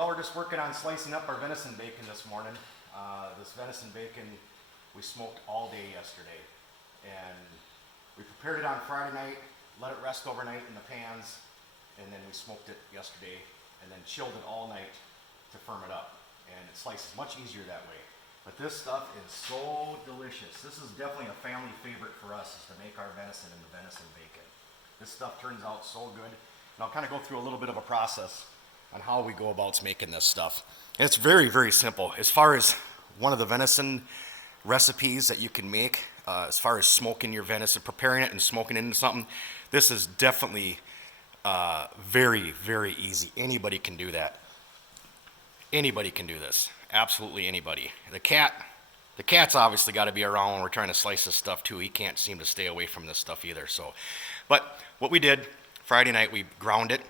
Well, we're just working on slicing up our venison bacon this morning. This venison bacon we smoked all day yesterday, and we prepared it on Friday night, let it rest overnight in the pans, and then we smoked it yesterday, and then chilled it all night to firm it up. And it slices much easier that way. But this stuff is so delicious. This is definitely a family favorite for us, is to make our venison and the venison bacon. This stuff turns out so good. And I'll kind of go through a little bit of a process on how we go about making this stuff. And it's very, very simple. As far as one of the venison recipes that you can make, as far as smoking your venison, preparing it and smoking it into something, this is definitely very, very easy. Anybody can do that. Anybody can do this. Absolutely anybody. The cat's obviously got to be around when we're trying to slice this stuff too. He can't seem to stay away from this stuff either. So, but what we did Friday night, we ground it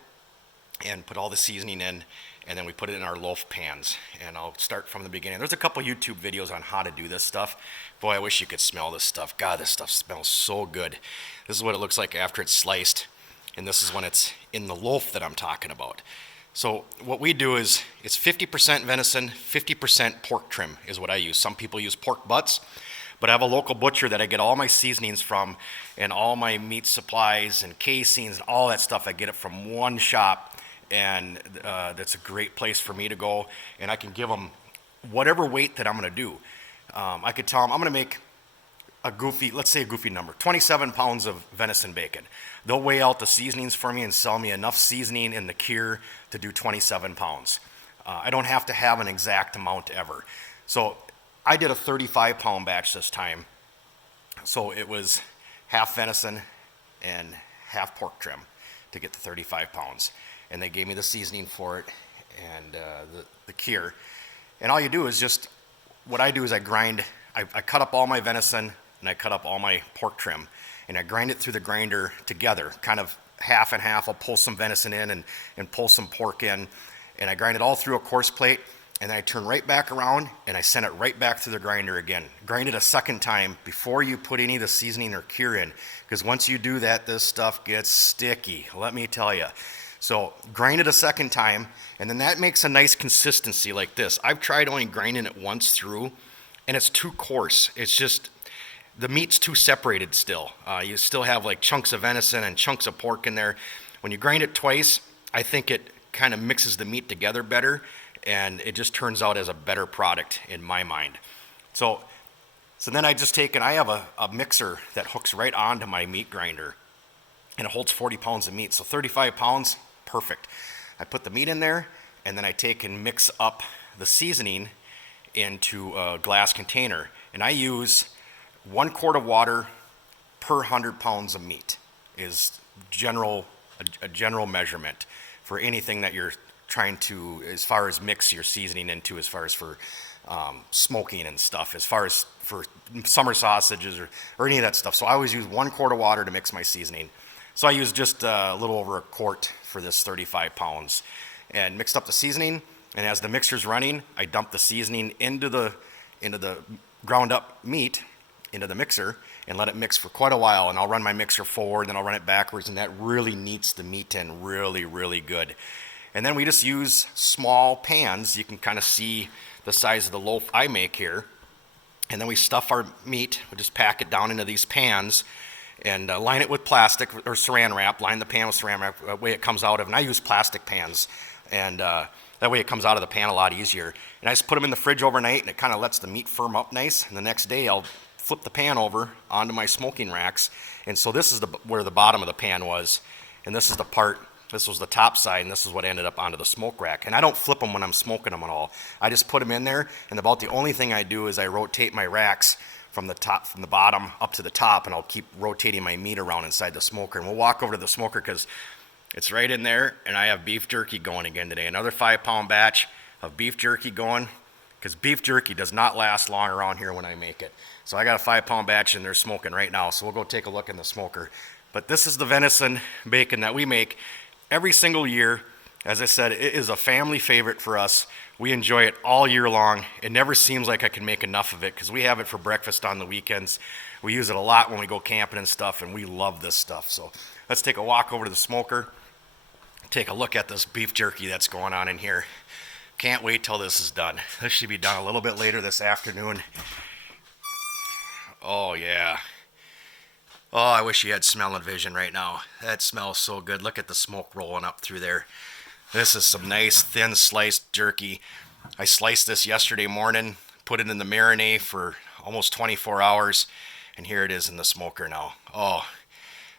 and put all the seasoning in, and then we put it in our loaf pans. And I'll start from the beginning. There's a couple YouTube videos on how to do this stuff. Boy, I wish you could smell this stuff. God, this stuff smells so good. This is what it looks like after it's sliced, and this is when it's in the loaf that I'm talking about. So what we do is, it's 50% venison, 50% pork trim is what I use. Some people use pork butts, but I have a local butcher that I get all my seasonings from, and all my meat supplies and casings and all that stuff. I get it from one shop, and that's a great place for me to go, and I can give them whatever weight that I'm going to do. I could tell them I'm going to make let's say a goofy number, 27 pounds of venison bacon. They'll weigh out the seasonings for me and sell me enough seasoning in the cure to do 27 pounds. I don't have to have an exact amount ever. So I did a 35-pound batch this time. So it was half venison and half pork trim to get the 35 pounds. And they gave me the seasoning for it and the cure. And all you do is what I do is I cut up all my venison and I cut up all my pork trim, and I grind it through the grinder together, kind of half and half. I'll pull some venison in and pull some pork in, and I grind it all through a coarse plate, and then I turn right back around and I send it right back through the grinder again. Grind it a second time before you put any of the seasoning or cure in, because once you do that, this stuff gets sticky, let me tell you. So grind it a second time, and then that makes a nice consistency like this. I've tried only grinding it once through, and it's too coarse. It's just, the meat's too separated still. You still have like chunks of venison and chunks of pork in there. When you grind it twice, I think it kind of mixes the meat together better, and it just turns out as a better product in my mind. So then I have a mixer that hooks right onto my meat grinder, and it holds 40 pounds of meat. So 35 pounds, perfect. I put the meat in there, and then I take and mix up the seasoning into a glass container. And I use 1 quart of water per 100 pounds of meat is a general measurement for anything that you're trying to, as far as mix your seasoning into, as far as for smoking and stuff, as far as for summer sausages or any of that stuff. So I always use 1 quart of water to mix my seasoning. So I use just a little over a quart for this 35 pounds, and mixed up the seasoning. And as the mixer's running, I dump the seasoning into the ground up meat into the mixer and let it mix for quite a while. And I'll run my mixer forward, then I'll run it backwards, and that really kneads the meat in really, really good. And then we just use small pans. You can kind of see the size of the loaf I make here. And then we stuff our meat. We just pack it down into these pans and line it with plastic or saran wrap. Line the pan with saran wrap, that way it comes out of, and I use plastic pans. And that way it comes out of the pan a lot easier. And I just put them in the fridge overnight, and it kind of lets the meat firm up nice. And the next day I'll flip the pan over onto my smoking racks. And so this is where the bottom of the pan was. And this is the part, this was the top side, and this is what ended up onto the smoke rack. And I don't flip them when I'm smoking them at all. I just put them in there, and about the only thing I do is I rotate my racks from the bottom up to the top, and I'll keep rotating my meat around inside the smoker. And we'll walk over to the smoker because it's right in there, and I have beef jerky going again today. Another 5-pound batch of beef jerky going, because beef jerky does not last long around here when I make it. So I got a 5-pound batch in there smoking right now, so we'll go take a look in the smoker. But this is the venison bacon that we make every single year. As I said, it is a family favorite for us. We enjoy it all year long. It never seems like I can make enough of it because we have it for breakfast on the weekends. We use it a lot when we go camping and stuff, and we love this stuff. So let's take a walk over to the smoker, take a look at this beef jerky that's going on in here. can't wait till this is done. This should be done a little bit later this afternoon. Oh yeah. Oh, I wish you had smell and vision right now. That smells so good. Look at the smoke rolling up through there. This is some nice thin sliced jerky. I sliced this yesterday morning, put it in the marinade for almost 24 hours, and here it is in the smoker now. Oh,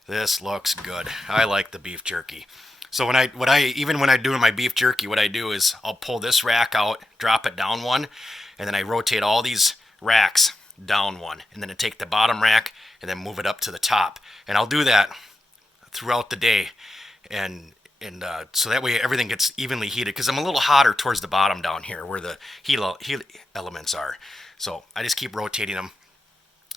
this looks good. I like the beef jerky. So when I do my beef jerky, what I do is I'll pull this rack out, drop it down one, and then I rotate all these racks down one, and then I take the bottom rack and then move it up to the top, and I'll do that throughout the day, and so that way everything gets evenly heated, because I'm a little hotter towards the bottom down here where the heat elements are. So I just keep rotating them.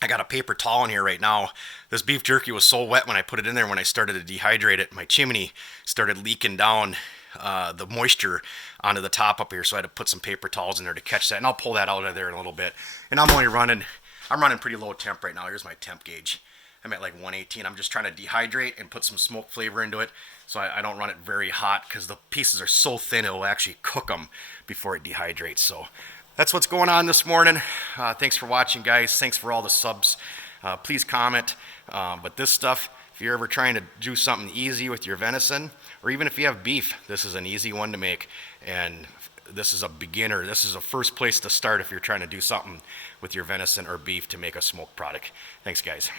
I got a paper towel in here right now. This beef jerky was so wet when I put it in there. When I started to dehydrate it, my chimney started leaking down the moisture onto the top up here, so I had to put some paper towels in there to catch that, and I'll pull that out of there in a little bit. And I'm running pretty low temp right now. Here's my temp gauge. I'm at like 118. I'm just trying to dehydrate and put some smoke flavor into it, so I don't run it very hot, because the pieces are so thin it will actually cook them before it dehydrates. So that's what's going on this morning. Thanks for watching, guys. Thanks for all the subs. Please comment. But this stuff, if you're ever trying to do something easy with your venison, or even if you have beef, this is an easy one to make. And this is a beginner. This is a first place to start if you're trying to do something with your venison or beef to make a smoked product. Thanks, guys.